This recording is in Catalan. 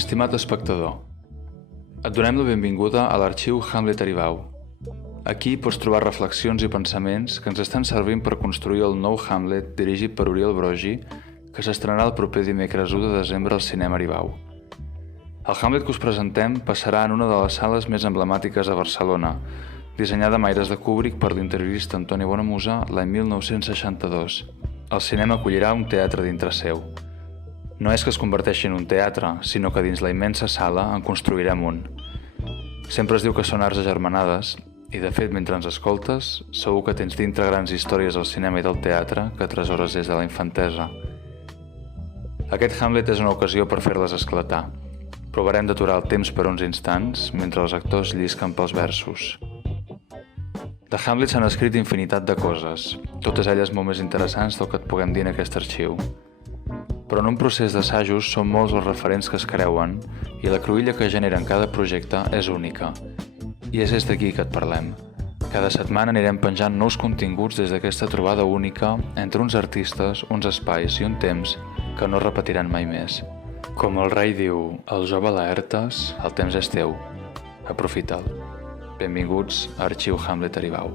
Estimat espectador, et donem la benvinguda a l'arxiu Hamlet Aribau. Aquí pots trobar reflexions i pensaments que ens estan servint per construir el nou Hamlet dirigit per Oriol Brogi, que s'estrenarà el proper dimecres 1 de desembre al Cinema Aribau. El Hamlet que us presentem passarà en una de les sales més emblemàtiques a Barcelona, dissenyada amb aires de Kubrick per l'interiorista Antoni Bonamusa l'any 1962. El cinema acollirà un teatre dintre seu. No és que es converteixi en un teatre, sinó que dins la immensa sala en construirem un. Sempre es diu que són arts agermanades, i de fet, mentre ens escoltes, segur que tens dintre grans històries del cinema i del teatre que atresores des de la infantesa. Aquest Hamlet és una ocasió per fer-les esclatar. Provarem d'aturar el temps per uns instants mentre els actors llisquen pels versos. De Hamlet s'han escrit infinitat de coses, totes elles molt més interessants del que et puguem dir en aquest arxiu. Però en un procés d'assajos són molts els referents que es creuen i la cruïlla que generen cada projecte és única. I és des d'aquí que et parlem. Cada setmana anirem penjant nous continguts des d'aquesta trobada única entre uns artistes, uns espais i un temps que no repetiran mai més. Com el rei diu, el jove Laertes, el temps és teu. Aprofita'l. Benvinguts a Arxiu Hamlet Aribau.